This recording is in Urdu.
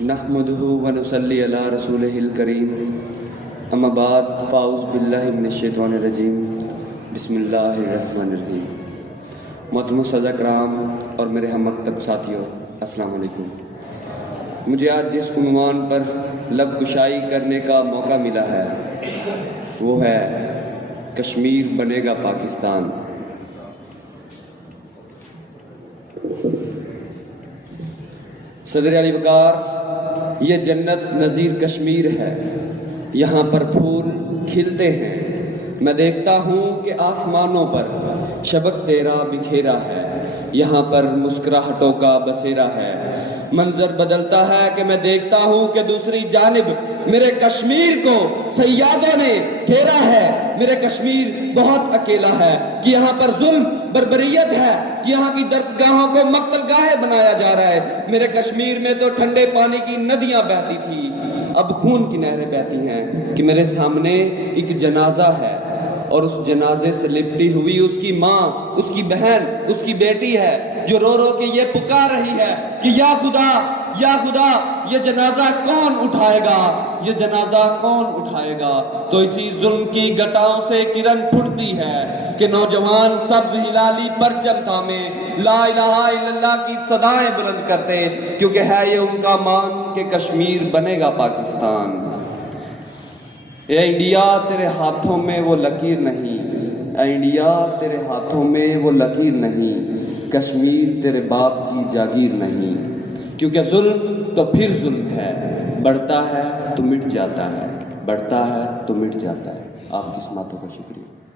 نحمدہ ونصلی علی رسولہ الکریم اما بعد فاعوذ باللہ من الشیطان الرجیم بسم اللہ الرحمن الرحیم۔ محترم اساتذہ کرام اور میرے ہم مکتب ساتھیوں، السلام علیکم۔ مجھے آج جس عنوان پر لب کشائی کرنے کا موقع ملا ہے وہ ہے کشمیر بنے گا پاکستان۔ صدر علی وقار، یہ جنت نظیر کشمیر ہے، یہاں پر پھول کھلتے ہیں۔ میں دیکھتا ہوں کہ آسمانوں پر شبق تیرا بکھیرا ہے، یہاں پر مسکراہٹوں کا بسیرا ہے۔ منظر بدلتا ہے کہ میں دیکھتا ہوں کہ دوسری جانب میرے کشمیر کو سیادوں نے گھیرا ہے۔ میرے کشمیر بہت اکیلا ہے کہ یہاں پر ظلم بربریت ہے، کہ یہاں کی درسگاہوں کو مقتل گاہیں بنایا جا رہا ہے۔ میرے کشمیر میں تو ٹھنڈے پانی کی ندیاں بہتی تھی، اب خون کی نہریں بہتی ہیں۔ کہ میرے سامنے ایک جنازہ ہے اور اس جنازے سے لپٹی ہوئی اس کی ماں، اس کی بہن، اس کی بیٹی ہے، جو رو رو کے یہ پکار رہی ہے کہ یا خدا، یا خدا، یہ جنازہ کون اٹھائے گا، یہ جنازہ کون اٹھائے گا۔ تو اسی ظلم کی گٹاؤں سے کرن پھوٹتی ہے کہ نوجوان سبز ہلالی پرچم تھامے لا الہ الا اللہ کی صدائیں بلند کرتے، کیونکہ ہے یہ ان کا مان کہ کشمیر بنے گا پاکستان۔ اے انڈیا، تیرے ہاتھوں میں وہ لکیر نہیں، اے انڈیا تیرے ہاتھوں میں وہ لکیر نہیں، کشمیر تیرے باپ کی جاگیر نہیں۔ کیونکہ ظلم تو پھر ظلم ہے، بڑھتا ہے تو مٹ جاتا ہے، بڑھتا ہے تو مٹ جاتا ہے۔ آپ کی سماعتوں کا شکریہ۔